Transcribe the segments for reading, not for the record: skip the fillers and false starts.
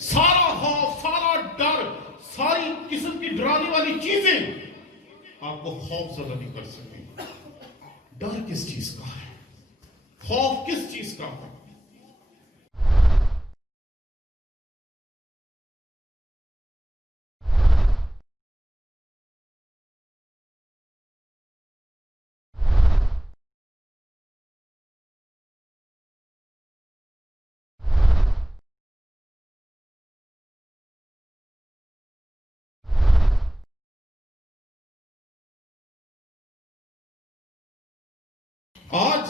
سارا خوف، سارا ڈر، ساری قسم کی ڈرانے والی چیزیں آپ کو خوف زدہ نہیں کر سکتی۔ ڈر کس چیز کا ہے؟ خوف کس چیز کا ہے؟ آج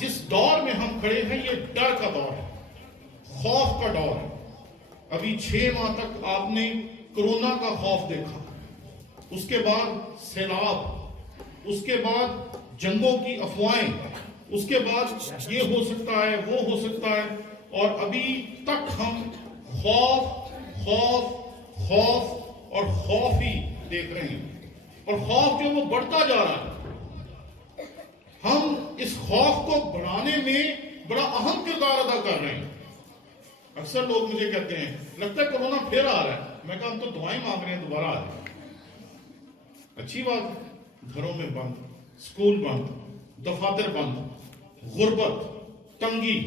جس دور میں ہم کھڑے ہیں یہ ڈر کا دور ہے، خوف کا دور ہے۔ ابھی 6 ماہ تک آپ نے کرونا کا خوف دیکھا، اس کے بعد سیلاب، اس کے بعد جنگوں کی افواہیں، اس کے بعد یہ ہو سکتا ہے، وہ ہو سکتا ہے، اور ابھی تک ہم خوف خوف خوف اور خوف ہی دیکھ رہے ہیں، اور خوف جو وہ بڑھتا جا رہا ہے۔ ہم اس خوف کو بڑھانے میں بڑا اہم کردار ادا کر رہے ہیں۔ اکثر لوگ مجھے کہتے ہیں لگتا ہے کرونا پھر آ رہا ہے، میں کہا ہم تو دعائیں مانگ رہے ہیں دوبارہ آ جائے۔ اچھی بات، گھروں میں بند، اسکول بند، دفاتر بند، غربت، تنگی،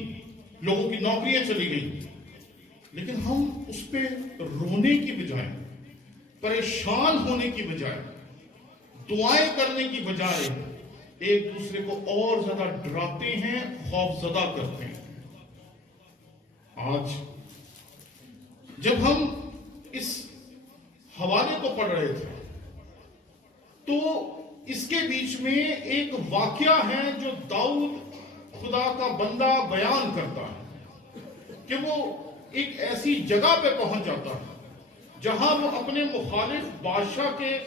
لوگوں کی نوکریاں چلی گئی، لیکن ہم اس پہ رونے کی بجائے، پریشان ہونے کی بجائے، دعائیں کرنے کی بجائے ایک دوسرے کو اور زیادہ ڈراتے ہیں، خوف زدہ کرتے ہیں۔ آج جب ہم اس حوالے کو پڑھ رہے تھے تو اس کے بیچ میں ایک واقعہ ہے جو داؤد خدا کا بندہ بیان کرتا ہے کہ وہ ایک ایسی جگہ پہ پہنچ جاتا ہے جہاں وہ اپنے مخالف بادشاہ کے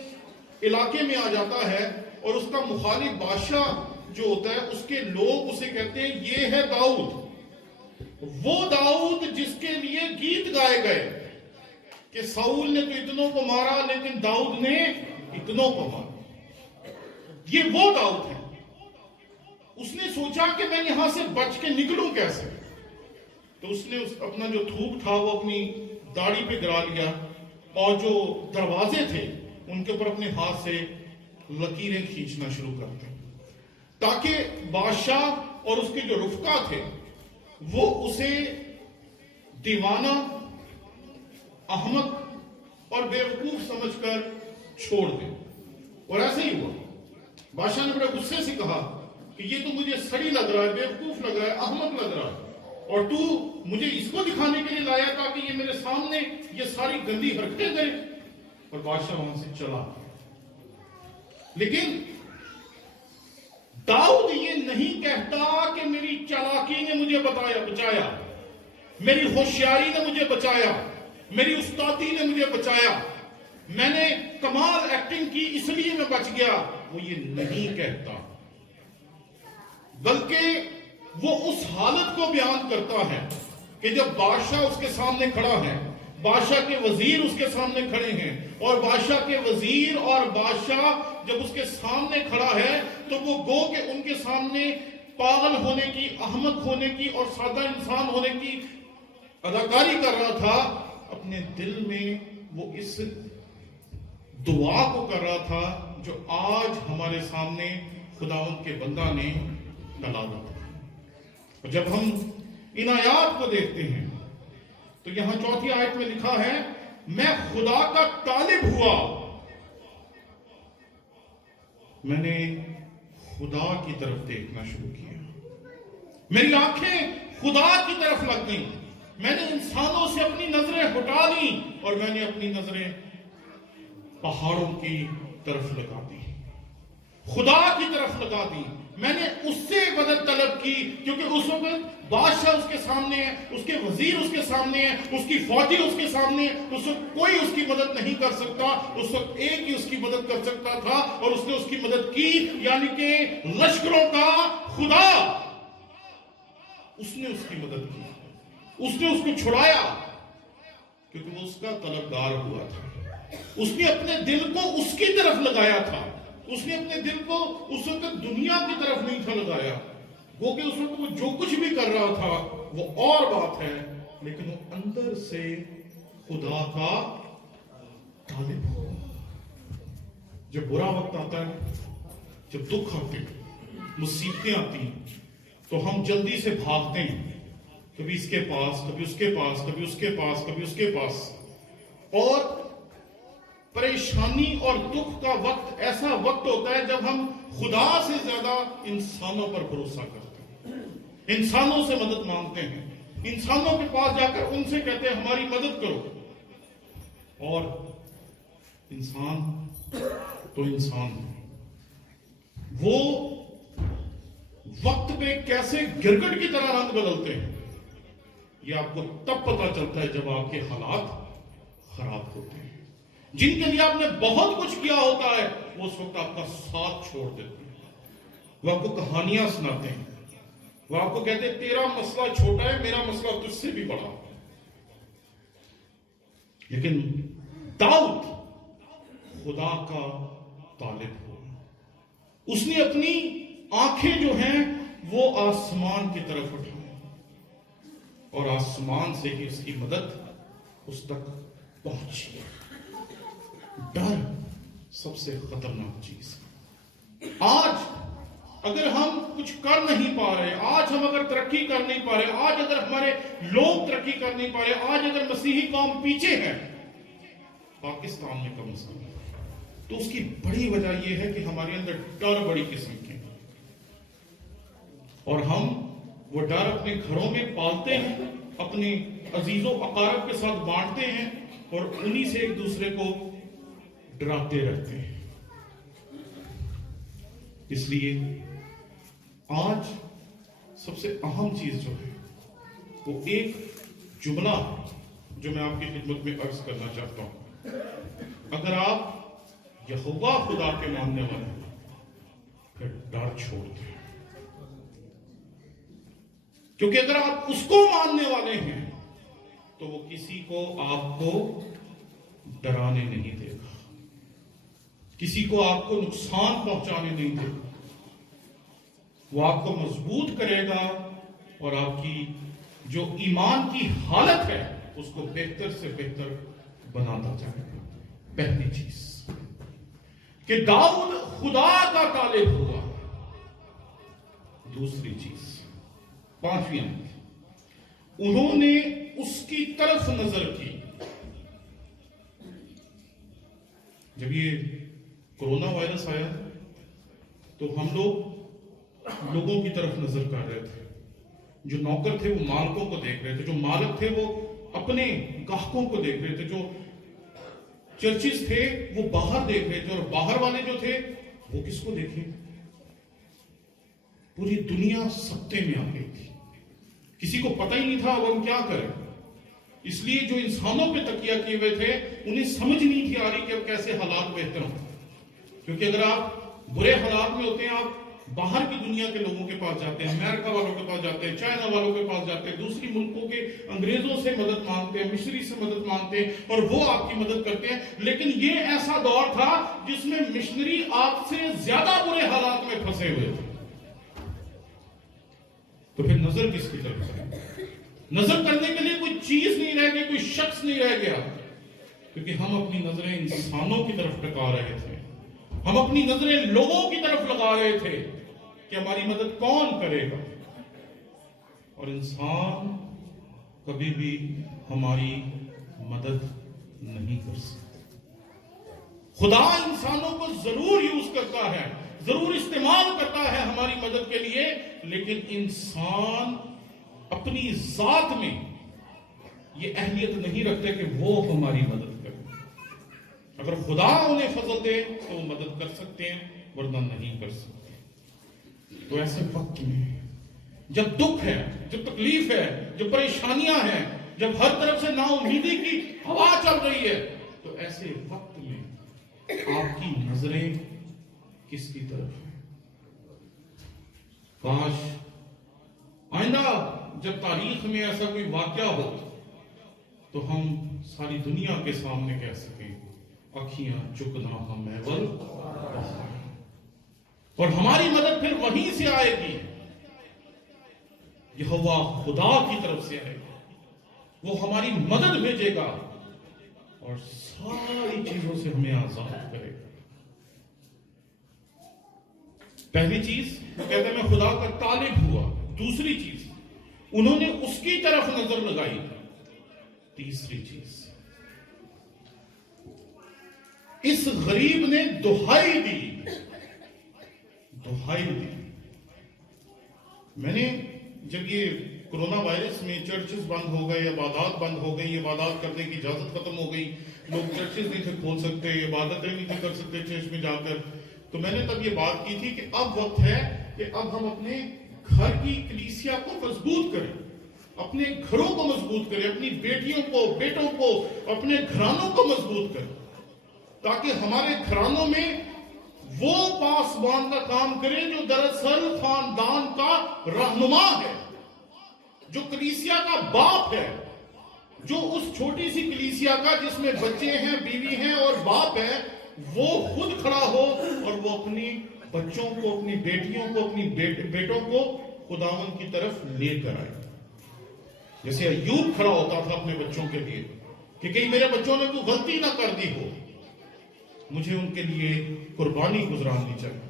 علاقے میں آ جاتا ہے، اور اس کا مخالف بادشاہ جو ہوتا ہے اس کے لوگ اسے کہتے ہیں یہ ہے داؤد، وہ داؤد جس کے لیے گیت گائے گئے کہ ساؤل نے تو اتنوں کو مارا لیکن داؤد نے اتنوں کو مارا۔ یہ وہ داؤد ہے۔ اس نے سوچا کہ میں یہاں سے بچ کے نکلوں کیسے، تو اس نے اپنا جو تھوک تھا وہ اپنی داڑھی پہ گرا لیا، اور جو دروازے تھے ان کے اوپر اپنے ہاتھ سے لکیریں کھینچنا شروع کرتے تاکہ بادشاہ اور اس کے جو رفقا تھے وہ اسے دیوانہ، احمق اور بیوقوف سمجھ کر چھوڑ دیں۔ اور ایسے ہی ہوا۔ بادشاہ نے بڑے غصے سے کہا کہ یہ تو مجھے سڑی لگ رہا ہے، بیوقوف لگ رہا ہے، احمق لگ رہا ہے، اور تو مجھے اس کو دکھانے کے لیے لایا تاکہ یہ میرے سامنے یہ ساری گندی حرکتیں کرے۔ اور بادشاہ وہاں سے چلا۔ لیکن داؤد یہ نہیں کہتا کہ میری چالاکی نے مجھے بچایا، میری ہوشیاری نے مجھے بچایا، میری استادی نے مجھے بچایا، میں نے کمال ایکٹنگ کی اس لیے میں بچ گیا۔ وہ یہ نہیں کہتا، بلکہ وہ اس حالت کو بیان کرتا ہے کہ جب بادشاہ اس کے سامنے کھڑا ہے، بادشاہ کے وزیر اس کے سامنے کھڑے ہیں، اور بادشاہ کے وزیر اور بادشاہ جب اس کے سامنے کھڑا ہے تو وہ گو کہ ان کے سامنے پاگل ہونے کی، احمق ہونے کی اور سادہ انسان ہونے کی اداکاری کر رہا تھا۔ اپنے دل میں وہ اس دعا کو کر رہا تھا جو آج ہمارے سامنے خداوند کے بندہ نے ڈالا تھا۔ اور جب ہم ان آیات کو دیکھتے ہیں تو یہاں 4 آیت میں لکھا ہے میں خدا کا طالب ہوا، میں نے خدا کی طرف دیکھنا شروع کیا، میری آنکھیں خدا کی طرف لگ گئیں، میں نے انسانوں سے اپنی نظریں ہٹا لی اور میں نے اپنی نظریں پہاڑوں کی طرف لگا دی، خدا کی طرف لگا دی۔ میں نے اس سے مدد طلب کی کیونکہ اس وقت بادشاہ اس کے سامنے ہے، اس کے وزیر اس کے سامنے ہے، اس کی فوجی اس کے سامنے ہے، اس وقت کوئی اس کی مدد نہیں کر سکتا، اس وقت ایک ہی اس کی مدد کر سکتا تھا، اور اس نے اس کی مدد کی، یعنی کہ لشکروں کا خدا۔ اس نے اس کی مدد کی، اس نے اس کو چھڑایا کیونکہ وہ اس کا طلبگار ہوا تھا۔ اس نے اپنے دل کو اس کی طرف لگایا تھا، اس نے اپنے دل کو اس وقت دنیا کی طرف نہیں تھا لگایا، وہ کہ اس وقت وہ جو کچھ بھی کر رہا تھا وہ اور بات ہے، لیکن وہ اندر سے خدا کا طالب ہو. جب برا وقت آتا ہے، جب دکھ آتے ہیں، مصیبتیں آتی ہیں، تو ہم جلدی سے بھاگتے ہیں، کبھی اس کے پاس، کبھی اس کے پاس، کبھی اس کے پاس، کبھی اس کے پاس. اور پریشانی اور دکھ کا وقت ایسا وقت ہوتا ہے جب ہم خدا سے زیادہ انسانوں پر بھروسہ کرتے ہیں، انسانوں سے مدد مانگتے ہیں، انسانوں کے پاس جا کر ان سے کہتے ہیں ہماری مدد کرو. اور انسان تو انسان وہ وقت پہ کیسے گرگٹ کی طرح رنگ بدلتے ہیں، یہ آپ کو تب پتا چلتا ہے جب آپ کے حالات خراب ہوتے ہیں. جن کے لیے آپ نے بہت کچھ کیا ہوتا ہے وہ اس وقت آپ کا ساتھ چھوڑ دیتے ہیں، وہ آپ کو کہانیاں سناتے ہیں، وہ آپ کو کہتے ہیں تیرا مسئلہ چھوٹا ہے، میرا مسئلہ تجھ سے بھی بڑا. لیکن داؤد خدا کا طالب ہو. اس نے اپنی آنکھیں جو ہیں وہ آسمان کی طرف اٹھائیں، اور آسمان سے ہی اس کی مدد اس تک پہنچی. ڈر سب سے خطرناک چیز. آج اگر ہم کچھ کر نہیں پا رہے، آج ہم اگر ترقی کر نہیں پا رہے، آج اگر ہمارے لوگ ترقی کر نہیں پا رہے، آج اگر مسیحی قوم پیچھے ہے پاکستان میں کم از کم، تو اس کی بڑی وجہ یہ ہے کہ ہمارے اندر ڈر بڑی قسم کے، اور ہم وہ ڈر اپنے گھروں میں پالتے ہیں، اپنے عزیزوں اقارب کے ساتھ بانٹتے ہیں، اور انہی سے ایک دوسرے کو ڈراتے رہتے ہیں. اس لیے آج سب سے اہم چیز جو ہے وہ ایک جملہ جو میں آپ کی خدمت میں عرض کرنا چاہتا ہوں. اگر آپ یہوہ خدا کے ماننے والے ہیں پھر ڈر چھوڑ دیں، کیونکہ اگر آپ اس کو ماننے والے ہیں تو وہ کسی کو آپ کو ڈرانے نہیں دے گا، کسی کو آپ کو نقصان پہنچانے نہیں دے گا. وہ آپ کو مضبوط کرے گا اور آپ کی جو ایمان کی حالت ہے اس کو بہتر سے بہتر بناتا جائے گا. پہلی چیز کہ داؤد خدا کا طالب ہوا. دوسری چیز، پانچویں آیت، انہوں نے اس کی طرف نظر کی. جب یہ کورونا وائرس آیا تو ہم لوگوں کی طرف نظر کر رہے تھے. جو نوکر تھے وہ مالکوں کو دیکھ رہے تھے، جو مالک تھے وہ اپنے گاہکوں کو دیکھ رہے تھے، جو چرچز تھے وہ باہر دیکھ رہے تھے، اور باہر والے جو تھے وہ کس کو دیکھیں؟ پوری دنیا سکتے میں آ گئی تھی، کسی کو پتہ ہی نہیں تھا وہ ہم کیا کریں. اس لیے جو انسانوں پہ تکیہ کیے ہوئے تھے انہیں سمجھ نہیں تھی آ رہی کہ اب کیسے حالات بہتر ہوں. کیونکہ اگر آپ برے حالات میں ہوتے ہیں، آپ باہر کی دنیا کے لوگوں کے پاس جاتے ہیں، امریکہ والوں کے پاس جاتے ہیں، چائنا والوں کے پاس جاتے ہیں، دوسری ملکوں کے انگریزوں سے مدد مانگتے ہیں، مشری سے مدد مانگتے ہیں، اور وہ آپ کی مدد کرتے ہیں. لیکن یہ ایسا دور تھا جس میں مشنری آپ سے زیادہ برے حالات میں پھنسے ہوئے تھے. تو پھر نظر کس کی طرف ہے؟ نظر کرنے کے لیے کوئی چیز نہیں رہ گئی، کوئی شخص نہیں رہ گیا، کیونکہ ہم اپنی نظریں انسانوں کی طرف ٹکا رہے تھے، ہم اپنی نظریں لوگوں کی طرف لگا رہے تھے کہ ہماری مدد کون کرے گا. اور انسان کبھی بھی ہماری مدد نہیں کر سکتے. خدا انسانوں کو ضرور یوز کرتا ہے، ضرور استعمال کرتا ہے ہماری مدد کے لیے، لیکن انسان اپنی ذات میں یہ اہلیت نہیں رکھتے کہ وہ ہماری مدد کرے. اگر خدا انہیں فضل دے تو وہ مدد کر سکتے ہیں، ورنہ نہیں کر سکتے. تو ایسے وقت میں جب دکھ ہے، جب تکلیف ہے، جب پریشانیاں ہیں، جب ہر طرف سے نا امیدی کی ہوا چل رہی ہے، تو ایسے وقت میں آپ کی نظریں کس کی طرف ہیں؟ کاش آئندہ جب تاریخ میں ایسا کوئی واقعہ ہو تو ہم ساری دنیا کے سامنے کہہ سکیں اکھیاں چکنا ہم محول، اور ہماری مدد پھر وہیں سے آئے گی، یہوہ خدا کی طرف سے آئے گی. وہ ہماری مدد بھیجے گا اور ساری چیزوں سے ہمیں آزاد کرے گا. پہلی چیز وہ کہتے ہیں میں خدا کا طالب ہوا. دوسری چیز انہوں نے اس کی طرف نظر لگائی. تیسری چیز اس غریب نے دہائی دی. دہائی دی. میں نے جب یہ کرونا وائرس میں چرچز بند ہو گئے, عبادات بند ہو گئی, عبادات کرنے کی اجازت ختم ہو گئی, لوگ چرچز نہیں تھے کھول سکتے, عبادتیں نہیں تھے کر سکتے چرچ میں جا کر, تو میں نے تب یہ بات کی تھی کہ اب وقت ہے کہ اب ہم اپنے گھر کی کلیسیا کو مضبوط کریں, اپنے گھروں کو مضبوط کریں, اپنی بیٹیوں کو, بیٹوں کو, اپنے گھرانوں کو مضبوط کریں, تاکہ ہمارے گھرانوں میں وہ پاسبان کا کام کریں جو دراصل خاندان کا رہنما ہے, جو کلیسیا کا باپ ہے, جو اس چھوٹی سی کلیسیا کا جس میں بچے ہیں, بیوی ہیں اور باپ ہے, وہ خود کھڑا ہو اور وہ اپنی بچوں کو, اپنی بیٹیوں کو, اپنی بیٹوں کو خداوند کی طرف لے کر آئے. جیسے ایوب کھڑا ہوتا تھا اپنے بچوں کے لیے کہ کہیں میرے بچوں نے کوئی غلطی نہ کر دی ہو, مجھے ان کے لیے قربانی گزرانی چاہیے.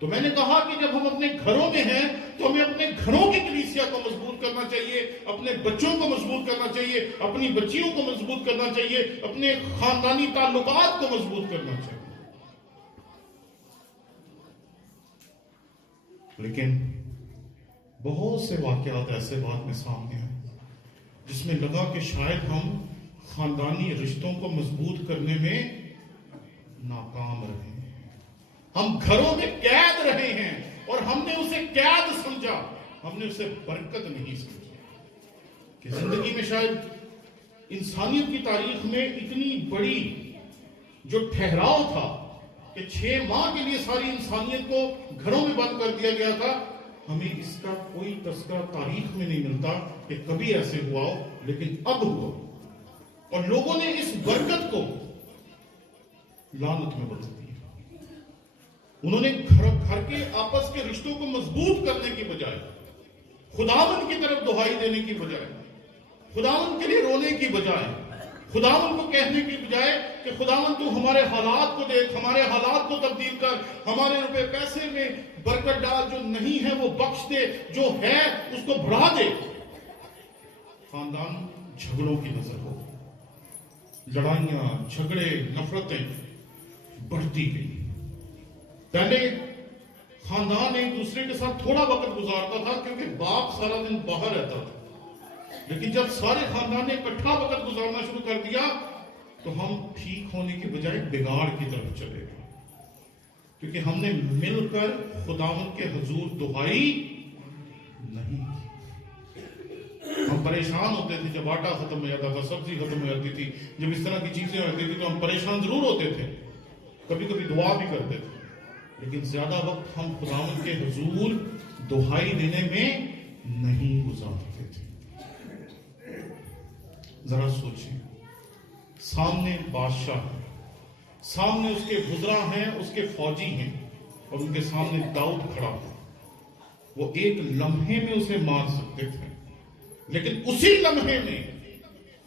تو میں نے کہا کہ جب ہم اپنے گھروں میں ہیں تو ہمیں اپنے گھروں کی کلیسیا کو مضبوط کرنا چاہیے, اپنے بچوں کو مضبوط کرنا چاہیے, اپنی بچیوں کو مضبوط کرنا چاہیے, اپنے خاندانی تعلقات کو مضبوط کرنا چاہیے. لیکن بہت سے واقعات ایسے بعد میں سامنے آئے جس میں لگا کہ شاید ہم خاندانی رشتوں کو مضبوط کرنے میں ناکام رہے ہیں. ہم گھروں میں قید رہے ہیں اور ہم نے اسے قید سمجھا, ہم نے اسے برکت نہیں سمجھا. کہ زندگی میں شاید انسانیت کی تاریخ میں اتنی بڑی جو ٹھہراؤ تھا کہ 6 ماہ کے لیے ساری انسانیت کو گھروں میں بند کر دیا گیا تھا, ہمیں اس کا کوئی تذکرہ تاریخ میں نہیں ملتا کہ کبھی ایسے ہوا ہو, لیکن اب ہوا. اور لوگوں نے اس برکت کو لعنت میں بدل دیا. انہوں نے گھر کے آپس کے رشتوں کو مضبوط کرنے کی بجائے, خداوند کی طرف دہائی دینے کی بجائے, خداوند کے لیے رونے کی بجائے, خداوند کو کہنے کی بجائے کہ خداوند تو ہمارے حالات کو دیکھ, ہمارے حالات کو تبدیل کر, ہمارے روپے پیسے میں برکت ڈال, جو نہیں ہے وہ بخش دے, جو ہے اس کو بڑھا دے. خاندان جھگڑوں کی نظر ہو, لڑائیاں, جھگڑے, نفرتیں بڑھتی گئی. پہلے خاندان ایک دوسرے کے ساتھ تھوڑا وقت گزارتا تھا کیونکہ باپ سارا دن باہر رہتا تھا, لیکن جب سارے خاندان نے اکٹھا وقت گزارنا شروع کر دیا تو ہم ٹھیک ہونے کی بجائے بگاڑ کی طرف چلے گئے, کیونکہ ہم نے مل کر خداوند کے حضور دہائی نہیں کی. ہم پریشان ہوتے تھے جب آٹا ختم ہو جاتا تھا, سبزی ختم ہو جاتی تھی, جب اس طرح کی چیزیں ہوتی تھی تو ہم پریشان ضرور ہوتے تھے, کبھی کبھی دعا بھی کرتے تھے, لیکن زیادہ وقت ہم خداوند کے حضور دہائی دینے میں نہیں گزارتے تھے. ذرا سوچیں, سامنے بادشاہ ہے, سامنے اس کے وزراء ہیں, اس کے فوجی ہیں, اور ان کے سامنے داؤد کھڑا ہے. وہ ایک لمحے میں اسے مار سکتے تھے, لیکن اسی لمحے میں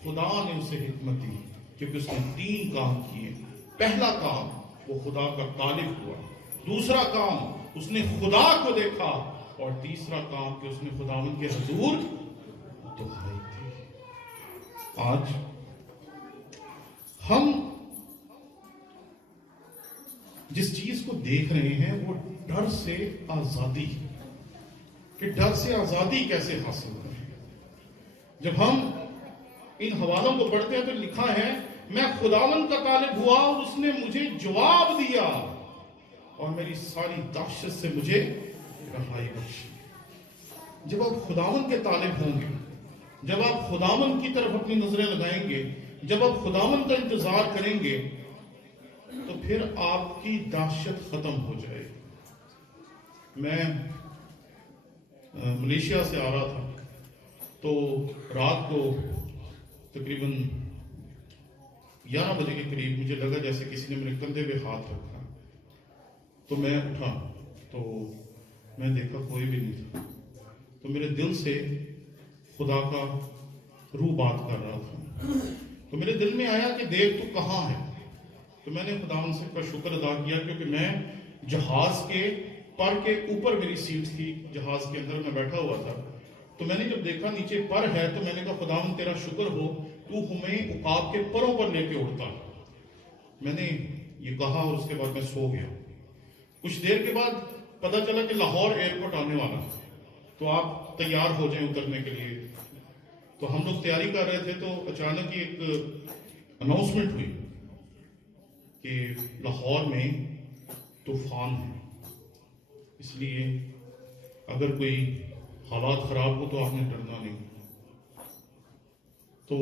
خدا نے اسے حکمت دی, کیونکہ اس نے 3 کام کیے. پہلا کام وہ خدا کا طالب ہوا, دوسرا کام اس نے خدا کو دیکھا, اور تیسرا کام کہ اس نے خداوند کے حضور دہائی دی. آج ہم جس چیز کو دیکھ رہے ہیں وہ ڈر سے آزادی, کہ ڈر سے آزادی کیسے حاصل کریں. جب ہم ان حوالوں کو پڑھتے ہیں تو لکھا ہے میں خداوند کا طالب ہوا اور اس نے مجھے جواب دیا اور میری ساری دہشت سے مجھے رہائی بخشی. جب آپ خداوند کے طالب ہوں گے, جب آپ خداوند کی طرف اپنی نظریں لگائیں گے, جب آپ خداوند کا انتظار کریں گے, تو پھر آپ کی دہشت ختم ہو جائے گی. میں ملیشیا سے آ رہا تھا تو رات کو تقریباً 11 بجے کے قریب مجھے لگا جیسے کسی نے میرے کندھے پہ ہاتھ رکھا. تو میں اٹھا تو میں دیکھا کوئی بھی نہیں تھا. تو میرے دل سے خدا کا روح بات کر رہا تھا، تو میرے دل میں آیا کہ دیکھ تو کہاں ہے. تو میں نے خداوند سے کا شکر ادا کیا، کیونکہ میں جہاز کے پر کے اوپر میری سیٹ تھی، جہاز کے اندر میں بیٹھا ہوا تھا. تو میں نے جب دیکھا نیچے پر ہے تو میں نے کہا خداوند تیرا شکر ہو تو ہمیں عقاب کے پروں پر لے کے اڑتا. میں نے یہ کہا اور اس کے بعد میں سو گیا. کچھ دیر کے بعد پتا چلا کہ لاہور ایئرپورٹ آنے والا، تو آپ تیار ہو جائیں اترنے کے لیے. تو ہم لوگ تیاری کر رہے تھے تو اچانک ایک اناؤنسمنٹ ہوئی کہ لاہور میں طوفان ہے، اس لیے اگر کوئی حالات خراب ہو تو آپ نے ڈرنا نہیں. تو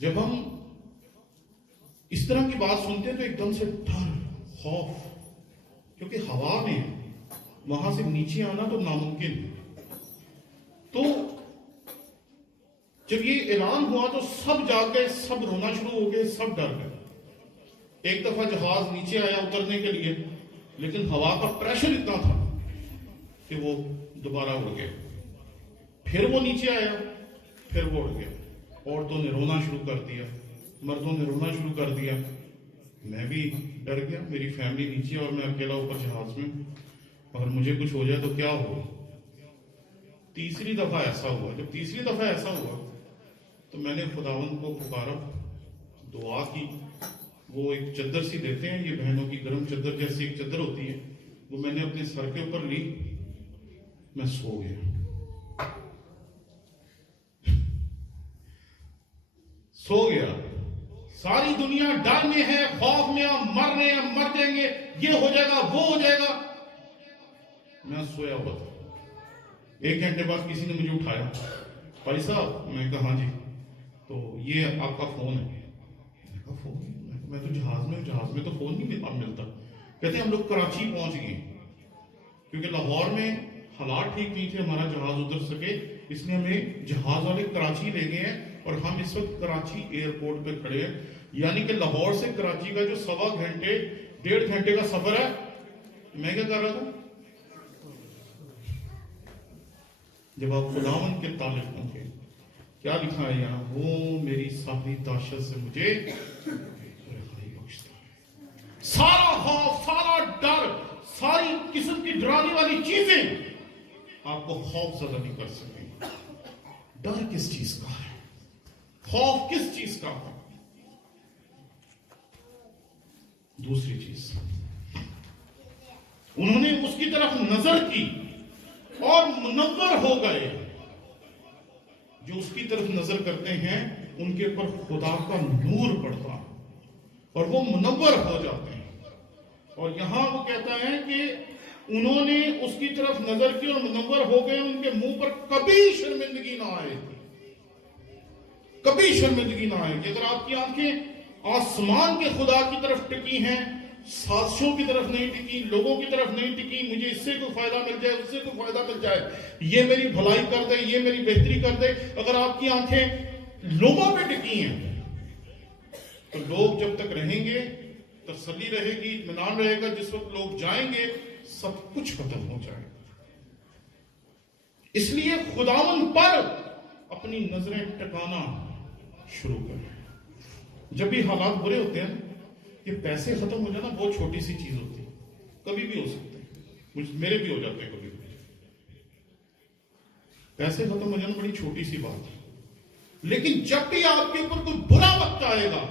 جب ہم اس طرح کی بات سنتے ہیں تو ایک دم سے ڈر، خوف، کیونکہ ہوا میں وہاں سے نیچے آنا تو ناممکن ہے. تو جب یہ اعلان ہوا تو سب جاگ گئے، سب رونا شروع ہو گئے، سب ڈر گئے. ایک دفعہ جہاز نیچے آیا اترنے کے لیے، لیکن ہوا کا پریشر اتنا تھا کہ وہ دوبارہ اڑ گیا. پھر وہ نیچے آیا، پھر وہ اڑ گیا. عورتوں نے رونا شروع کر دیا، مردوں نے رونا شروع کر دیا. میں بھی ڈر گیا، میری فیملی نیچے اور میں اکیلا اوپر جہاز میں. اگر مجھے کچھ ہو جائے تو کیا ہو. تیسری دفعہ ایسا ہوا. جب تیسری دفعہ ایسا ہوا تو میں نے خداوند کو پکارا، دعا کی. وہ ایک چادر سی دیتے ہیں، یہ بہنوں کی گرم چادر جیسی ایک چادر ہوتی ہے، وہ میں نے اپنے سر کے اوپر لی. میں سو گیا، سو گیا. ساری دنیا ڈر میں ہے، خوف میں، ہم مر رہے ہیں، مر جائیں گے، یہ ہو جائے گا، وہ ہو جائے گا. میں سویا ہوا تھا. 1 گھنٹے بعد کسی نے مجھے اٹھایا، بھائی صاحب. میں کہا ہاں جی. تو یہ آپ کا فون ہے. میں کہا فون؟ میں تو جہاز میں ہوں، جہاز میں تو فون نہیں ملتا. کہتے ہیں ہم لوگ کراچی پہنچ گئے، کیونکہ لاہور میں حالات ٹھیک نہیں تھے، ہمارا جہاز اتر سکے، اس لیے ہمیں جہاز والے کراچی لے گئے ہیں اور ہم اس وقت کراچی ایئرپورٹ پہ کھڑے ہیں. یعنی کہ لاہور سے کراچی کا جو 1.25 گھنٹے 1.5 گھنٹے کا سفر ہے. میں کیا کر رہا تھا؟ جب آپ خداوند کے طالب ہوں گے، کیا لکھا ہے یہاں؟ وہ میری ساری داشت سے مجھے رہائی بخشتا ہے. سارا خوف، سارا ڈر، ساری قسم کی ڈرانے والی چیزیں آپ کو خوف زدہ نہیں کر سکیں. ڈر کس چیز کا ہے؟ خوف کس چیز کا ہے؟ دوسری چیز، انہوں نے اس کی طرف نظر کی اور منور ہو گئے. جو اس کی طرف نظر کرتے ہیں ان کے اوپر خدا کا نور پڑتا ہے اور وہ منور ہو جاتے ہیں. اور یہاں وہ کہتا ہے کہ انہوں نے اس کی طرف نظر کی اور منور ہو گئے. ان کے منہ پر کبھی شرمندگی نہ آئے گی، کبھی شرمندگی نہ آئے گی. اگر آپ کی آنکھیں آسمان کے خدا کی طرف ٹکی ہیں، سازشوں کی طرف نہیں ٹکی، لوگوں کی طرف نہیں ٹکی، مجھے اس سے کوئی فائدہ مل جائے، اس سے کوئی فائدہ مل جائے، یہ میری بھلائی کر دے، یہ میری بہتری کر دے، اگر آپ کی آنکھیں لوگوں پہ ٹکی ہیں تو لوگ جب تک رہیں گے تسلی رہے گی، اطمینان رہے گا. جس وقت لوگ جائیں گے سب کچھ ختم ہو جائے گا. اس لیے خداوند پر اپنی نظریں ٹکانا شروع کریں. جب بھی حالات برے ہوتے ہیں، یہ پیسے ختم ہو جانا بہت چھوٹی سی چیز ہوتی ہے، کبھی بھی ہو سکتے ہیں، میرے بھی ہو جاتے ہیں کبھی بھی. پیسے ختم ہو جانا بڑی چھوٹی سی بات ہے. لیکن جب بھی آپ کے اوپر کوئی برا وقت آئے گا،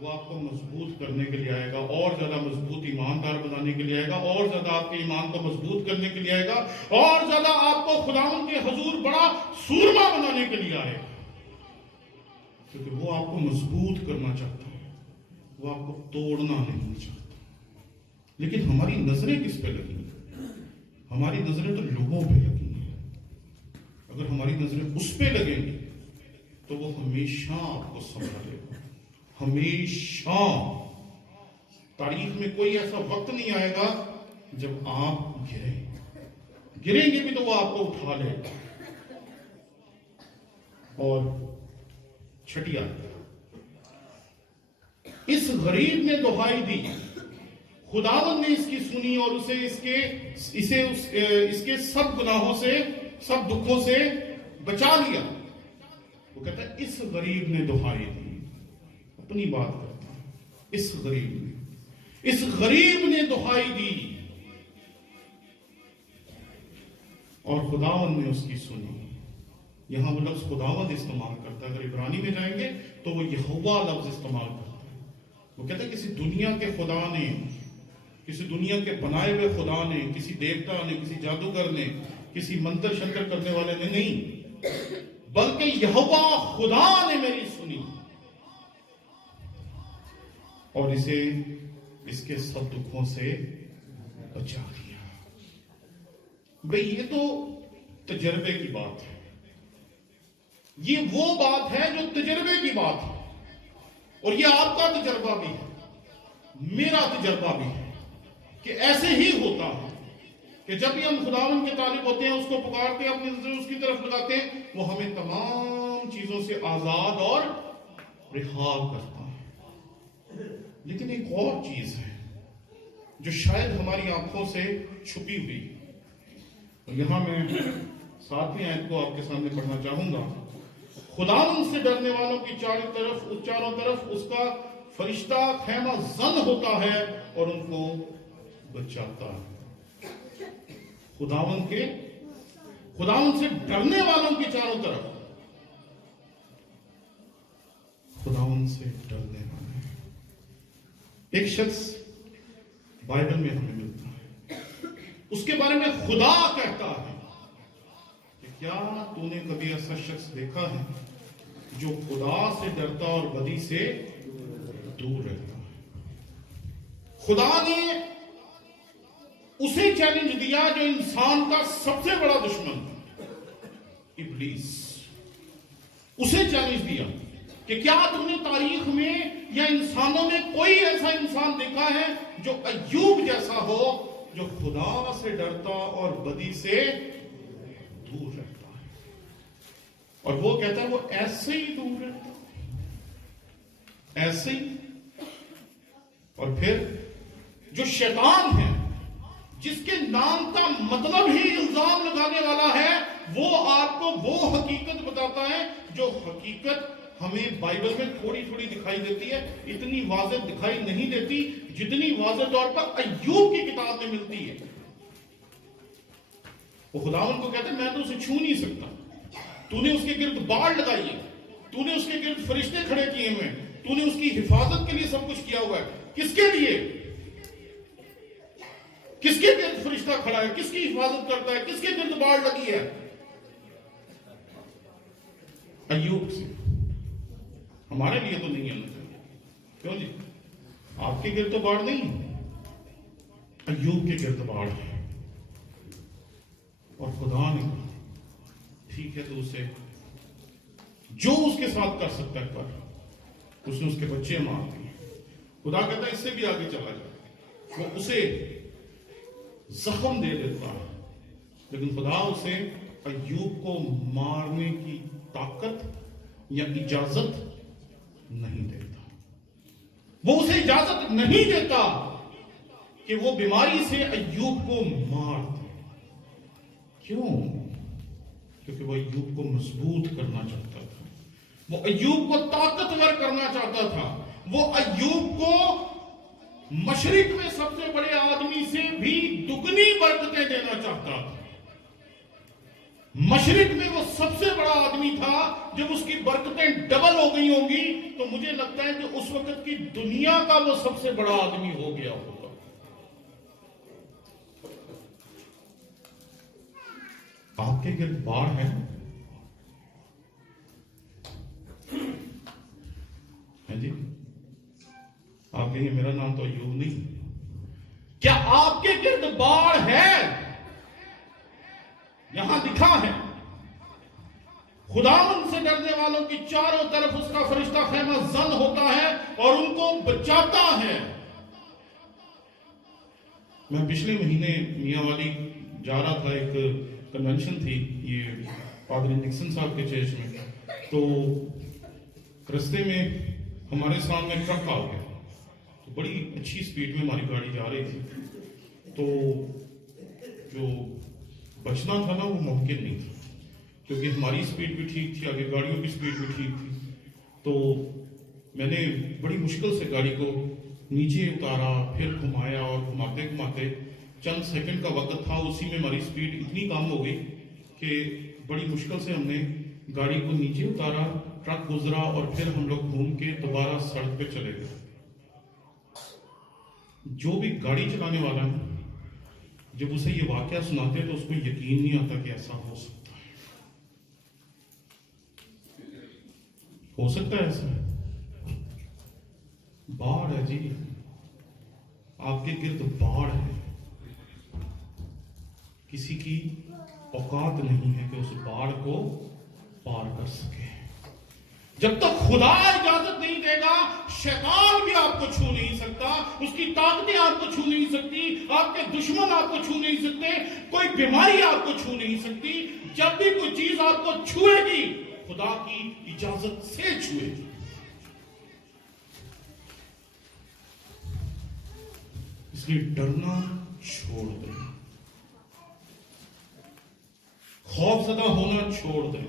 وہ آپ کو مضبوط کرنے کے لیے آئے گا، اور زیادہ مضبوط ایماندار بنانے کے لیے آئے گا، اور زیادہ آپ کے ایمان کو مضبوط کرنے کے لیے آئے گا، اور زیادہ آپ کو خداوند کے حضور بڑا سورما بنانے کے لیے آئے گا. کیونکہ وہ آپ کو مضبوط کرنا چاہتا ہے، وہ آپ کو توڑنا نہیں چاہتا. لیکن ہماری نظریں کس پہ لگی ہیں؟ ہماری نظریں تو لوگوں پہ لگی ہیں. اگر ہماری نظریں اس پہ لگیں گی تو وہ ہمیشہ آپ کو سنبھالے گا. ہمیشہ. تاریخ میں کوئی ایسا وقت نہیں آئے گا جب آپ گریں گے بھی تو وہ آپ کو اٹھا لے گا. اور چھٹیا، اس غریب نے دہائی دی، خداوند نے اس کی سنی اور اسے اس کے سب گناہوں سے، سب دکھوں سے بچا لیا. وہ کہتا ہے اس غریب نے دہائی دی، اپنی بات کرتا ہے، اس غریب نے دہائی دی اور خداوند نے اس کی سنی۔ یہاں وہ لفظ خداوند استعمال کرتا ہے، اگر عبرانی میں جائیں گے تو وہ یہوہ لفظ استعمال کرتا ہے۔ وہ کہتا ہے کسی دنیا کے خدا نے، کسی دنیا کے بنائے ہوئے خدا نے، کسی دیوتا نے، کسی جادوگر نے، کسی منتر شنتر کرنے والے نے نہیں، بلکہ یہوہ خدا نے میری سنی اور اسے اس کے سب دکھوں سے بچا دیا۔ بھئی یہ تو تجربے کی بات ہے، یہ وہ بات ہے جو تجربے کی بات ہے، اور یہ آپ کا تجربہ بھی ہے، میرا تجربہ بھی ہے کہ ایسے ہی ہوتا ہے کہ جب بھی ہم خداوند کے طالب ہوتے ہیں، اس کو پکارتے ہیں، اپنی نظر اس کی طرف لگاتے ہیں، وہ ہمیں تمام چیزوں سے آزاد اور رہا کرتا ہے۔ لیکن ایک اور چیز ہے جو شاید ہماری آنکھوں سے چھپی ہوئی، یہاں میں 7ویں آیت کو آپ کے سامنے پڑھنا چاہوں گا۔ خداوند سے ڈرنے والوں کی چاروں طرف اس کا فرشتہ خیمہ زن ہوتا ہے اور ان کو بچاتا ہے۔ خداوند سے ڈرنے والوں کی چاروں طرف، خداوند سے ڈرنے والے، ایک شخص بائبل میں ہمیں ملتا ہے، اس کے بارے میں خدا کہتا ہے کہ کیا تو نے کبھی ایسا شخص دیکھا ہے جو خدا سے ڈرتا اور بدی سے دور رہتا ہے؟ خدا نے اسے چیلنج دیا جو انسان کا سب سے بڑا دشمن ہے، ابلیس۔ اسے چیلنج دیا کہ کیا تم نے تاریخ میں یا انسانوں میں کوئی ایسا انسان دیکھا ہے جو ایوب جیسا ہو، جو خدا سے ڈرتا اور بدی سے دور رہتا ہے؟ اور وہ کہتا ہے وہ ایسے ہی دور رہتا، ایسے ہی۔ اور پھر جو شیطان ہے، جس کے نام کا مطلب ہی الزام لگانے والا ہے، وہ آپ کو وہ حقیقت بتاتا ہے جو حقیقت ہمیں بائبل میں تھوڑی تھوڑی دکھائی دیتی ہے، اتنی واضح دکھائی نہیں دیتی جتنی واضح طور پر ایوب کی کتاب میں ملتی ہے۔ وہ خداوند کو کہتے ہیں میں تو اسے چھو نہیں سکتا، تو نے اس کے گرد باڑ لگائی ہے، تو نے اس کے گرد فرشتے کھڑے کیے ہوئے ہیں، تو نے اس کی حفاظت کے لیے سب کچھ کیا ہوا ہے۔ کس کے لیے؟ کس کے گرد فرشتہ کھڑا ہے؟ کس کی حفاظت کرتا ہے؟ کس کے گرد باڑ لگی ہے؟ ایوب سے۔ ہمارے لیے تو نہیں ہے، کیوں جی؟ آپ کے گرد تو باڑ نہیں، ایوب کے گرد باڑ ہے۔ اور خدا نے کہا ٹھیک ہے تو اسے جو اس کے ساتھ کر سکتا ہے کر۔ اس نے اس کے بچے مار دیے۔ خدا کہتا ہے اس سے بھی آگے چلا جائے، وہ اسے زخم دے دیتا ہے، لیکن خدا اسے ایوب کو مارنے کی طاقت یا اجازت نہیں دیتا۔ وہ اسے اجازت نہیں دیتا کہ وہ بیماری سے ایوب کو مار دے۔ کیوں؟ کیونکہ وہ ایوب کو مضبوط کرنا چاہتا تھا، وہ ایوب کو طاقتور کرنا چاہتا تھا، وہ ایوب کو مشرق میں سب سے بڑے آدمی سے بھی دگنی برکتیں دینا چاہتا تھا۔ مشرق میں وہ سب سے بڑا آدمی تھا، جب اس کی برکتیں ڈبل ہو گئی ہوں گی تو مجھے لگتا ہے کہ اس وقت کی دنیا کا وہ سب سے بڑا آدمی ہو گیا ہوگا۔ آپ کے گرد باڑ ہے، جی آپ کہیں میرا نام تو ایوب نہیں، کیا آپ کے گرد باڑ ہے؟ یہاں لکھا ہے خداوند سے ڈرنے والوں کی چاروں طرف اس کا فرشتہ خیمہ زن ہوتا ہے اور ان کو بچاتا ہے۔ میں پچھلے مہینے میاں والی جا رہا تھا، ایک کنونشن تھی یہ پادری نکسن صاحب کے چرچ میں، تو رستے میں ہمارے سامنے ٹرک آ گیا، تو بڑی اچھی سپیڈ میں ہماری گاڑی جا رہی تھی، تو جو بچنا تھا نا وہ ممکن نہیں تھا، کیونکہ ہماری سپیڈ بھی ٹھیک تھی، آگے گاڑیوں کی سپیڈ بھی ٹھیک تھی. تو میں نے بڑی مشکل سے گاڑی کو نیچے اتارا، پھر گھمایا، اور گھماتے گھماتے چند سیکنڈ کا وقت تھا، اسی میں ہماری سپیڈ اتنی کم ہو گئی کہ بڑی مشکل سے ہم نے گاڑی کو نیچے اتارا، ٹرک گزرا، اور پھر ہم لوگ گھوم کے دوبارہ سڑک پہ چلے گئے. جو بھی گاڑی چلانے والا ہے جب اسے یہ واقعہ سناتے تو اس کو یقین نہیں آتا کہ ایسا ہو سکتا ہے. ہو سکتا ہے ایسا؟ باڑھ ہے جی، آپ کے گرد باڑھ ہے. کسی کی اوقات نہیں ہے کہ اس باڑھ کو پار کر سکے. جب تک خدا اجازت نہیں دے گا، شیطان بھی آپ کو چھو نہیں سکتا، اس کی طاقتیں آپ کو چھو نہیں سکتی، آپ کے دشمن آپ کو چھو نہیں سکتے، کوئی بیماری آپ کو چھو نہیں سکتی. جب بھی کوئی چیز آپ کو چھوئے گی، خدا کی اجازت سے چھوئے گی. اس لیے ڈرنا چھوڑ دیں، خوف زدہ ہونا چھوڑ دیں.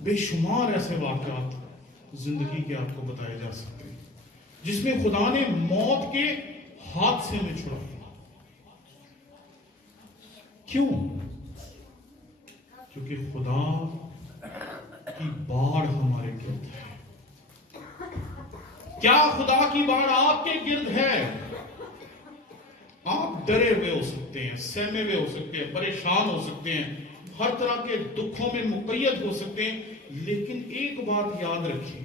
بے شمار ایسے واقعات زندگی کے آپ کو بتائے جا سکتے ہیں جس میں خدا نے موت کے حادثے میں چھڑایا. کیوں؟ کیونکہ خدا کی باڑھ ہمارے گرد ہے. کیا خدا کی باڑھ آپ کے گرد ہے؟ آپ ڈرے ہوئے ہو سکتے ہیں، سہمے ہوئے ہو سکتے ہیں، پریشان ہو سکتے ہیں، ہر طرح کے دکھوں میں مقید ہو سکتے ہیں، لیکن ایک بات یاد رکھیے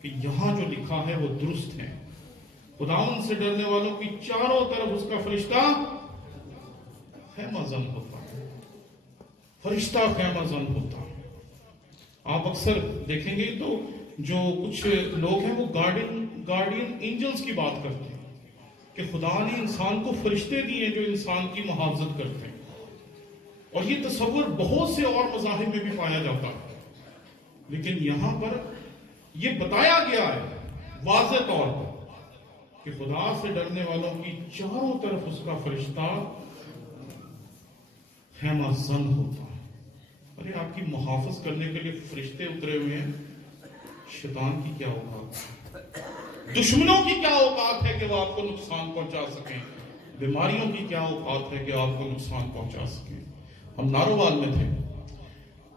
کہ یہاں جو لکھا ہے وہ درست ہے. خداوند سے ڈرنے والوں کی چاروں طرف اس کا فرشتہ خیمہ زن ہوتا ہے. فرشتہ خیمہ زن ہوتا ہے. آپ اکثر دیکھیں گے تو جو کچھ لوگ ہیں وہ گارڈین اینجلز کی بات کرتے ہیں کہ خدا نے انسان کو فرشتے دیے جو انسان کی محافظت کرتے ہیں. اور یہ تصور بہت سے اور مذاہب میں بھی پایا جاتا ہے، لیکن یہاں پر یہ بتایا گیا ہے واضح طور پر کہ خدا سے ڈرنے والوں کی چاروں طرف اس کا فرشتہ خیمہ زن ہوتا ہے. ارے آپ کی محافظ کرنے کے لیے فرشتے اترے ہوئے ہیں. شیطان کی کیا اوقات ہے، دشمنوں کی کیا اوقات ہے کہ وہ آپ کو نقصان پہنچا سکیں، بیماریوں کی کیا اوقات ہے کہ آپ کو نقصان پہنچا سکیں. ہم ناروال میں تھے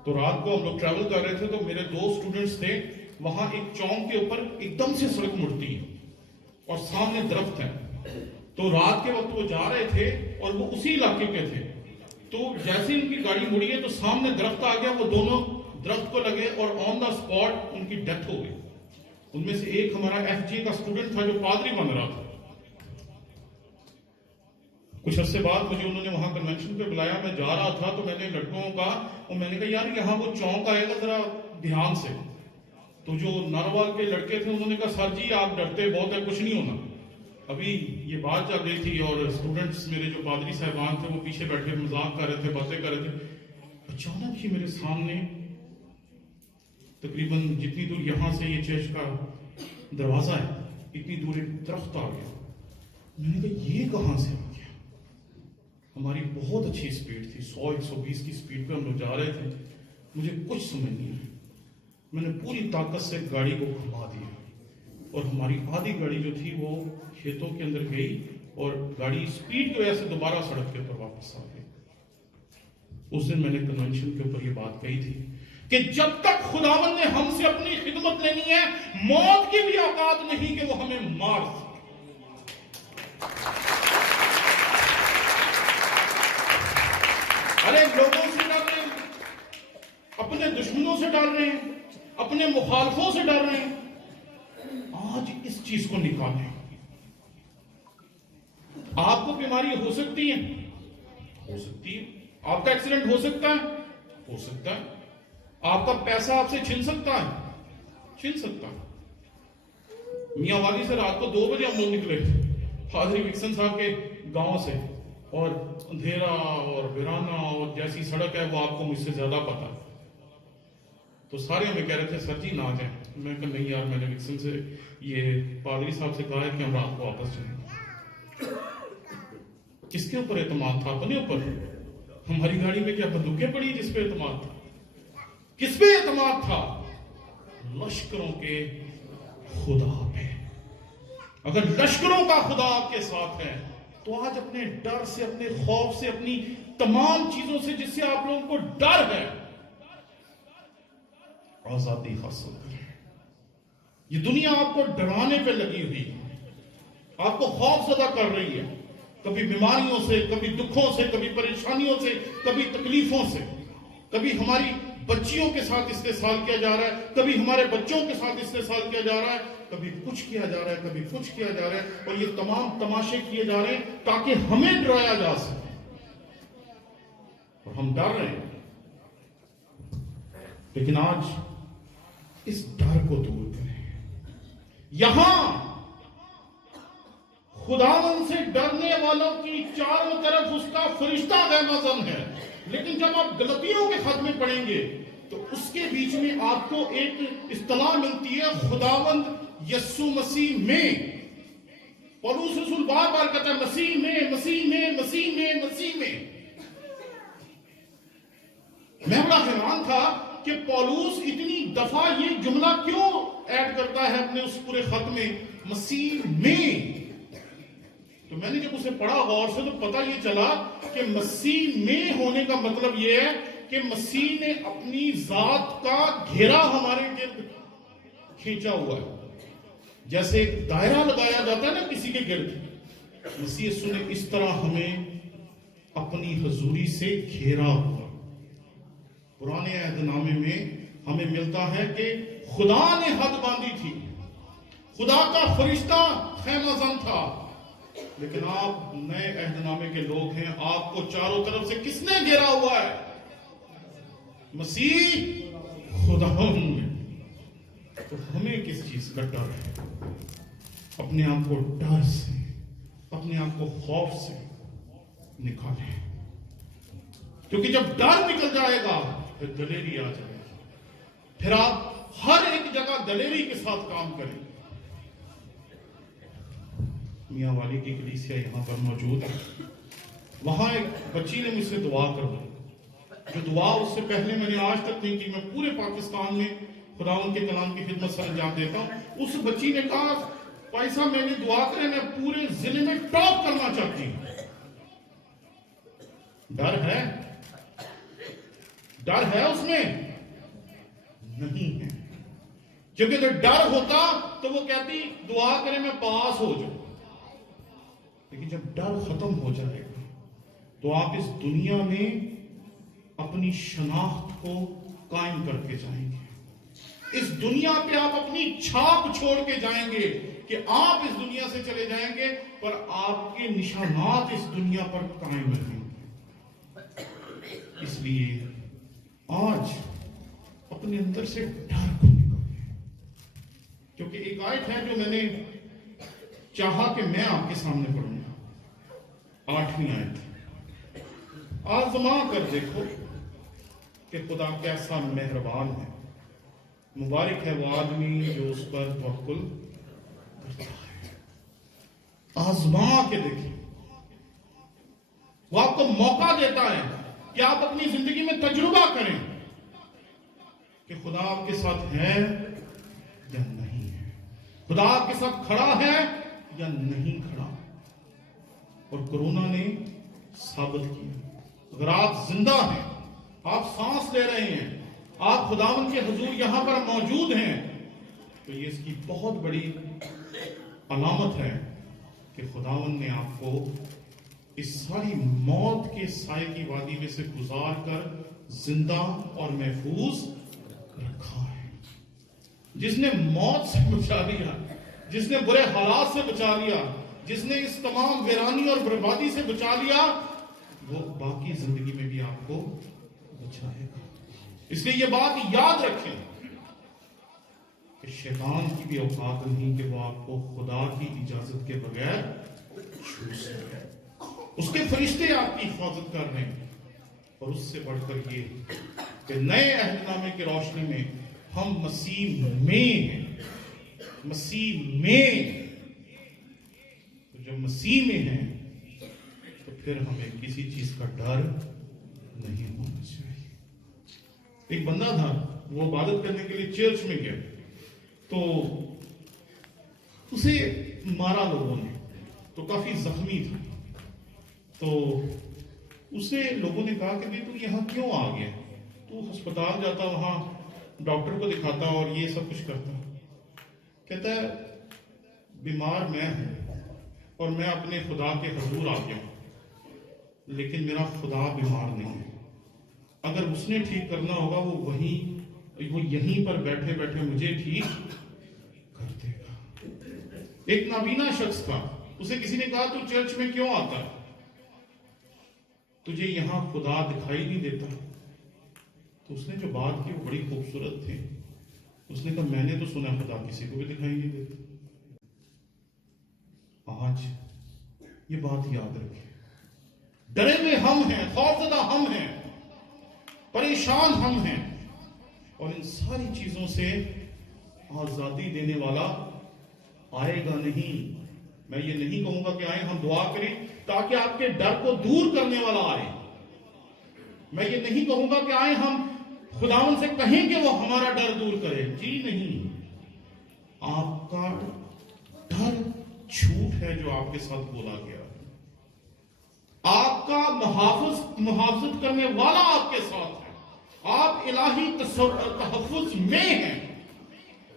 تو رات کو ہم لوگ ٹریول کر رہے تھے، تو میرے 2 اسٹوڈنٹس تھے. وہاں ایک چوک کے اوپر ایک دم سے سڑک مڑتی ہے اور سامنے درخت ہے. تو رات کے وقت وہ جا رہے تھے اور وہ اسی علاقے کے تھے. تو جیسے ان کی گاڑی مڑی ہے تو سامنے درخت آ گیا، وہ دونوں درخت کو لگے اور آن دا اسپاٹ ان کی ڈیتھ ہو گئی. ان میں سے ایک ہمارا ایف جی کا اسٹوڈنٹ تھا جو پادری بن رہا تھا. کچھ عرصے بعد مجھے انہوں نے وہاں کنونشن پہ بلایا، میں جا رہا تھا تو میں نے لڑکوں کا اور میں نے کہا یار یہاں وہ چونک آئے گا ذرا دھیان سے. تو جو ناروال کے لڑکے تھے انہوں نے کہا سر جی آپ ڈرتے بہت ہے، کچھ نہیں ہونا. ابھی یہ بات چل رہی تھی اور اسٹوڈنٹس میرے جو پادری صاحبان تھے وہ پیچھے بیٹھے مذاق کر رہے تھے، باتیں کر رہے تھے. اچانک ہی میرے سامنے تقریباً جتنی دور یہاں سے یہ چرچ کا دروازہ ہے اتنی دور ایک درخت آ گیا. میں نے کہا یہ کہاں سے آ گیا. ہماری بہت اچھی سپیڈ تھی، 100-120 کی سپیڈ پہ ہم لوگ جا رہے تھے. مجھے کچھ سمجھ نہیں آیا. میں نے پوری طاقت سے گاڑی کو گھما دیا اور ہماری آدھی گاڑی جو تھی وہ کھیتوں کے اندر گئی اور گاڑی سپیڈ کی وجہ سے دوبارہ سڑک کے اوپر واپس آ گئی. اس دن میں نے کنونشن کے اوپر یہ بات کہی تھی کہ جب تک خداوند نے ہم سے اپنی خدمت لینی ہے، موت کی بھی اوقات نہیں کہ وہ ہمیں مار سکے. ارے لوگوں سے ڈر رہے ہیں، اپنے دشمنوں سے ڈر رہے ہیں، اپنے مخالفوں سے ڈر رہے ہیں. آج اس چیز کو نکالیں. آپ کو بیماری ہو سکتی ہے، ہو سکتی ہے. آپ کا ایکسیڈنٹ ہو سکتا ہے، ہو سکتا ہے. آپ کا پیسہ آپ سے چھن سکتا ہے، چھن سکتا ہے. میاں والی سے رات کو 2 بجے ہم لوگ نکلے پادری وکسن صاحب کے گاؤں سے، اور اندھیرا اور ویرانہ اور جیسی سڑک ہے وہ آپ کو مجھ سے زیادہ پتا ہے. تو سارے ہمیں کہہ رہے تھے سر جی نہ جائیں. میں کہا نہیں یار، میں نے وکسن سے یہ پادری صاحب سے کہا ہے کہ ہم رات کو واپس جائیں. کس کے اوپر اعتماد تھا؟ اپنے اوپر؟ ہماری گاڑی میں کیا بندوقیں پڑی جس پہ اعتماد تھا؟ کس پہ اعتماد تھا؟ لشکروں کے خدا پہ۔ اگر لشکروں کا خدا آپ کے ساتھ ہے تو آج اپنے ڈر سے، اپنے خوف سے، اپنی تمام چیزوں سے جس سے آپ لوگوں کو ڈر ہے، آزادی حاصل کریں۔ یہ دنیا آپ کو ڈرانے پہ لگی ہوئی ہے، آپ کو خوف زدہ کر رہی ہے، کبھی بیماریوں سے، کبھی دکھوں سے، کبھی پریشانیوں سے، کبھی تکلیفوں سے۔ کبھی ہماری بچیوں کے ساتھ استحصال کیا جا رہا ہے، کبھی ہمارے بچوں کے ساتھ استحصال کیا جا رہا ہے، کبھی کچھ کیا جا رہا ہے، کبھی کچھ کیا جا رہا ہے، اور یہ تمام تماشے کیے جا رہے ہیں تاکہ ہمیں ڈرایا جا سکے، اور ہم ڈر رہے ہیں۔ لیکن آج اس ڈر کو دور کریں۔ یہاں خداوند سے ڈرنے والوں کی چاروں طرف اس کا فرشتہ غیمازن ہے، لیکن جب آپ غلطیوں کے خط میں پڑھیں گے تو اس کے بیچ میں آپ کو ایک اصطلاح ملتی ہے، خداوند یسوع مسیح میں۔ پولس رسول بار بار کہتا ہے مسیح میں، مسیح میں، مسیح میں، مسیح میں۔ میں بڑا حیران تھا کہ پولس اتنی دفعہ یہ جملہ کیوں ایڈ کرتا ہے اپنے اس پورے خط میں، مسیح میں۔ تو میں نے جب اسے پڑھا غور سے تو پتہ یہ چلا کہ مسیح میں ہونے کا مطلب یہ ہے کہ مسیح نے اپنی ذات کا گھیرا ہمارے گرد کھینچا ہوا ہے، جیسے ایک دائرہ لگایا جاتا ہے نا کسی کے گرد، مسیح یسوع نے اس طرح ہمیں اپنی حضوری سے گھیرا ہوا۔ پرانے عہد نامے میں ہمیں ملتا ہے کہ خدا نے حد باندھی تھی، خدا کا فرشتہ خیمہ زن تھا، لیکن آپ نئے عہد نامے کے لوگ ہیں، آپ کو چاروں طرف سے کس نے گھیرا ہوا ہے؟ مسیح خداوند نے۔ تو ہمیں کس چیز کا ڈر ہے؟ اپنے آپ کو ڈر سے، اپنے آپ کو خوف سے نکالیں، کیونکہ جب ڈر نکل جائے گا پھر دلیری آ جائے گی، پھر آپ ہر ایک جگہ دلیری کے ساتھ کام کریں۔ میاں والی کی کلیسیا یہاں پر موجود ہے، وہاں ایک بچی نے مجھ سے دعا کروائی، جو دعا اس سے پہلے میں نے آج تک نہیں کی۔ میں پورے پاکستان میں خداوند کے کلام کی خدمت سر انجام دیتا ہوں۔ اس بچی نے کہا بھائی صاحب میں نے دعا کرے، میں پورے ضلع میں ٹاپ کرنا چاہتی ہوں۔ ڈر ہے؟ ڈر ہے اس میں؟ نہیں ہے، کیونکہ اگر ڈر ہوتا تو وہ کہتی دعا کرے میں پاس ہو جاؤں۔ لیکن جب ڈر ختم ہو جائے گا تو آپ اس دنیا میں اپنی شناخت کو قائم کر کے جائیں گے، اس دنیا پہ آپ اپنی چھاپ چھوڑ کے جائیں گے کہ آپ اس دنیا سے چلے جائیں گے پر آپ کے نشانات اس دنیا پر قائم رہیں گے۔ اس لیے آج اپنے اندر سے ڈر کو نکالیں، کیونکہ ایک آیت ہے جو میں نے چاہا کہ میں آپ کے سامنے پڑھوں گا، 8ویں آیت۔ آزما کر دیکھو کہ خدا کیسا مہربان ہے، مبارک ہے وہ آدمی جو اس پر توکل کرتا ہے۔ آزما کے دیکھیں، وہ آپ کو موقع دیتا ہے کہ آپ اپنی زندگی میں تجربہ کریں کہ خدا آپ کے ساتھ ہے یا نہیں ہے، خدا آپ کے ساتھ کھڑا ہے یا نہیں کھڑا۔ اور کرونا نے ثابت کیا، اگر آپ زندہ ہیں، آپ سانس لے رہے ہیں، آپ خداوند کے حضور یہاں پر موجود ہیں، تو یہ اس کی بہت بڑی علامت ہے کہ خداوند نے آپ کو اس ساری موت کے سائے کی وادی میں سے گزار کر زندہ اور محفوظ رکھا ہے۔ جس نے موت سے بچا لیا، جس نے برے حالات سے بچا لیا، جس نے اس تمام ویرانی اور بربادی سے بچا لیا، وہ باقی زندگی میں بھی آپ کو بچائے گا۔ اس لیے یہ بات یاد رکھیں کہ شیطان کی بھی اوقات نہیں کہ وہ آپ کو خدا کی اجازت کے بغیر چھو سکے۔ اس کے فرشتے آپ کی حفاظت کر رہے ہیں، اور اس سے بڑھ کر یہ کہ نئے عہد نامے کی روشنی میں ہم مسیح میں ہیں، مسیح میں۔ تو جب مسیح میں ہیں تو پھر ہمیں کسی چیز کا ڈر نہیں ہونا چاہیے. ایک بندہ تھا، وہ عبادت کرنے کے لیے چرچ میں گیا تو اسے مارا لوگوں نے، تو کافی زخمی تھا. تو اسے لوگوں نے کہا کہ تو یہاں کیوں آ گیا؟ تو ہسپتال جاتا، وہاں ڈاکٹر کو دکھاتا اور یہ سب کچھ کرتا. کہتا ہے بیمار میں ہوں اور میں اپنے خدا کے حضور آ گیا ہوں، لیکن میرا خدا بیمار نہیں ہے. اگر اس نے ٹھیک کرنا ہوگا وہ یہیں پر بیٹھے بیٹھے مجھے ٹھیک کر دے گا. ایک نابینا شخص تھا، اسے کسی نے کہا تو چرچ میں کیوں آتا ہے؟ تجھے یہاں خدا دکھائی نہیں دیتا؟ تو اس نے جو بات کی وہ بڑی خوبصورت تھی. اس نے کہا میں نے تو سنا خدا کسی کو بھی دکھائی نہیں دیتا. آج یہ بات یاد رکھیں، ڈرے ہوئے ہم ہیں، خوفزدہ ہم ہیں، پریشان ہم ہیں، اور ان ساری چیزوں سے آزادی دینے والا آئے گا نہیں. میں یہ نہیں کہوں گا کہ آئیں ہم دعا کریں تاکہ آپ کے ڈر کو دور کرنے والا آئے. میں یہ نہیں کہوں گا کہ آئیں ہم خداوند سے کہیں کہ وہ ہمارا ڈر دور کرے. جی نہیں، آپ کا ڈر جھوٹ ہے جو آپ کے ساتھ بولا گیا. آپ کا محافظت کرنے والا آپ کے ساتھ ہے. آپ الہی تحفظ میں ہیں.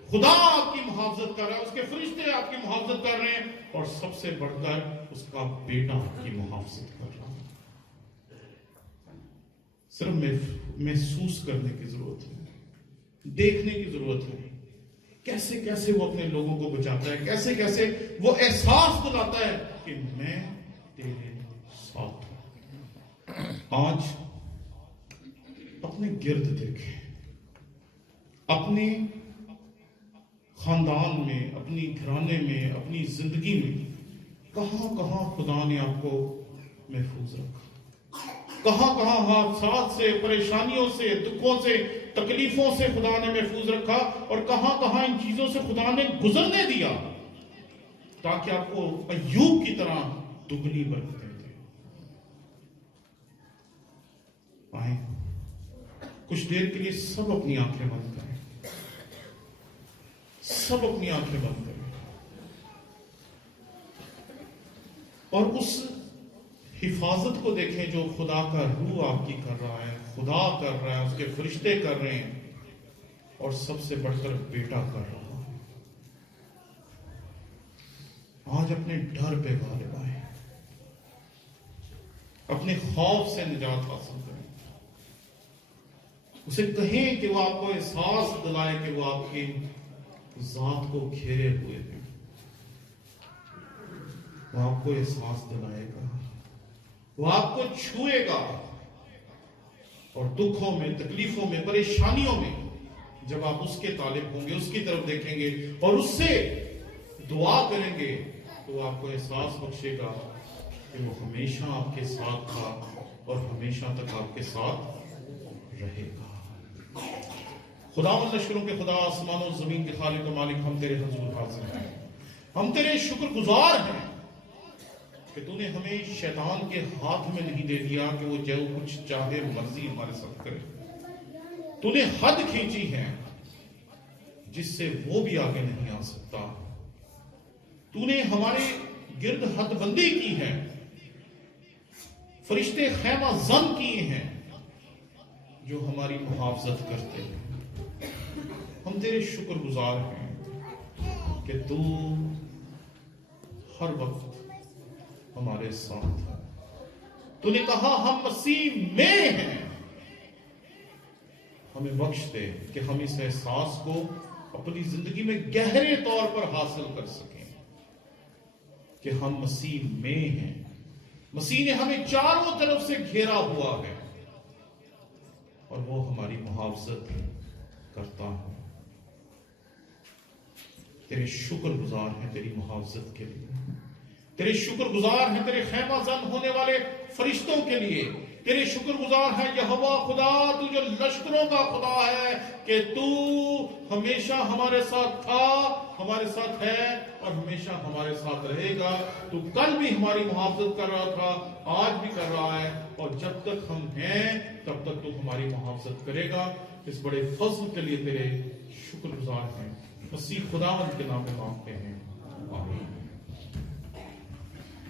خدا آپ کی محافظت کر رہا ہے، اس کے فرشتے آپ کی محافظت کر رہے ہیں، اور سب سے بڑھ کر اس کا بیٹا آپ کی محافظت کر رہا ہے. صرف محسوس کرنے کی ضرورت ہے، دیکھنے کی ضرورت ہے کیسے کیسے وہ اپنے لوگوں کو بچاتا ہے، کیسے کیسے وہ احساس دلاتا ہے کہ میں تیرے ساتھ ہوں. آج اپنے گرد دیکھیں، اپنے خاندان میں، اپنی گھرانے میں، اپنی زندگی میں کہاں کہاں خدا نے آپ کو محفوظ رکھا، کہاں کہاں حادثات سے، پریشانیوں سے، دکھوں سے، تکلیفوں سے خدا نے محفوظ رکھا، اور کہاں کہاں ان چیزوں سے خدا نے گزرنے دیا تاکہ آپ کو ایوب کی طرح دگنی برکتیں دے. آئیں کچھ دیر کے لیے سب اپنی آنکھیں بند کریں، سب اپنی آنکھیں بند کریں، اور اس حفاظت کو دیکھیں جو خدا کا روح آپ کی کر رہا ہے، خدا کر رہا ہے، اس کے فرشتے کر رہے ہیں، اور سب سے بڑھ کر بیٹا کر رہا ہے. آج اپنے ڈر پہ غالب آئیں، اپنے خوف سے نجات حاصل کریں. اسے کہیں کہ وہ آپ کو احساس دلائے کہ وہ آپ کی ذات کو گھیرے ہوئے ہیں. وہ آپ کو احساس دلائے گا، وہ آپ کو چھوئے گا، اور دکھوں میں، تکلیفوں میں، پریشانیوں میں جب آپ اس کے طالب ہوں گے، اس کی طرف دیکھیں گے اور اس سے دعا کریں گے تو وہ آپ کو احساس بخشے گا کہ وہ ہمیشہ آپ کے ساتھ تھا اور ہمیشہ تک آپ کے ساتھ رہے گا. خداوند لشکروں کے خدا، آسمان و زمین کے خالق و مالک، ہم تیرے حضور حاضر ہیں. ہم تیرے شکر گزار ہیں کہ تو نے ہمیں شیطان کے ہاتھ میں نہیں دے دیا کہ وہ جو کچھ چاہے مرضی ہمارے ساتھ کرے. تو نے حد کھینچی ہے جس سے وہ بھی آگے نہیں آ سکتا. تو نے ہمارے گرد حد بندی کی ہے، فرشتے خیمہ زن کیے ہیں جو ہماری محافظت کرتے ہیں. ہم تیرے شکر گزار ہیں کہ تو ہر وقت ہمارے ساتھ ہے. تو نے کہا ہم مسیح میں ہیں. ہمیں بخش دے کہ ہم اس احساس کو اپنی زندگی میں گہرے طور پر حاصل کر سکیں کہ ہم مسیح میں ہیں. مسیح نے ہمیں چاروں طرف سے گھیرا ہوا ہے اور وہ ہماری محافظت کرتا ہے. تیرے شکر گزار ہیں تیری محافظت کے لیے. تیرے شکر گزار ہیں تیرے خیمہ زن ہونے والے فرشتوں کے لیے تیرے شکر گزار ہیں یہوہ خدا، تو جو لشکروں کا خدا ہے، کہ تو ہمیشہ ہمارے ساتھ تھا، ہمارے ساتھ ہے اور ہمیشہ ہمارے ساتھ رہے گا۔ تو کل بھی ہماری محافظت کر رہا تھا، آج بھی کر رہا ہے، اور جب تک ہم ہیں تب تک تو ہماری محافظت کرے گا۔ اس بڑے فضل کے لیے تیرے شکر گزار ہیں، مسیح خداوند کے نام میں مانگتے ہیں۔